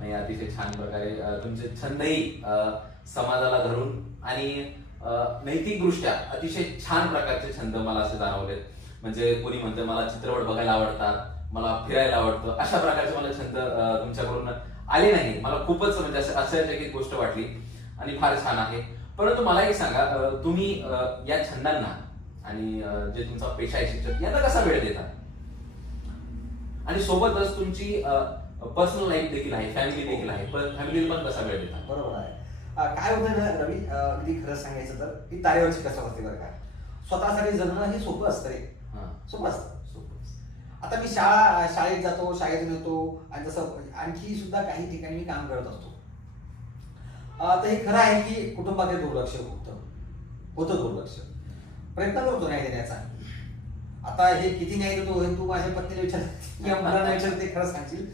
नाही, अतिशय छान प्रकारे तुमचे छंदही समाजाला धरून आणि नैतिकदृष्ट्या अतिशय छान प्रकारचे छंद मला असे जाणवलेत. म्हणजे कोणी म्हणतं मला चित्रपट बघायला आवडतात, मला फिरायला आवडतं, अशा प्रकारचे मला छंद तुमच्याकडून आले नाही. मला खूपच म्हणजे आश्चर्यचकित गोष्ट वाटली आणि फार छान आहे. परंतु मला एक सांगा, तुम्ही या छंदांना आणि जे तुमचा पेशा आहे शिक्षक, यांना कसा वेळ देता? आणि सोबतच तुमची पर्सनल लाईफ देखील आहे, फॅमिली देखील आहे, पण फॅमिलीला पण कसा वेळ देता? बरोबर आहे. काय होतं ना रवी, अगदी खरं सांगायचं तर ही तारेवरची कसं असते बरं का. स्वतःसाठी जगणं हे सोपं असतं रे, सोपं असतं. आता मी शाळेत जातो, शाळेतून येतो आणि जसं आणखी सुद्धा काही ठिकाणी मी काम करत असतो. तर हे खरं आहे की कुटुंबाकडे दुर्लक्ष होतं दुर्लक्ष. प्रयत्न करतो न्याय देण्याचा. आता हे किती न्याय देतो हे तू माझ्या पत्नीला विचार किंवा मुलांना विचार, ते खरं सांगशील.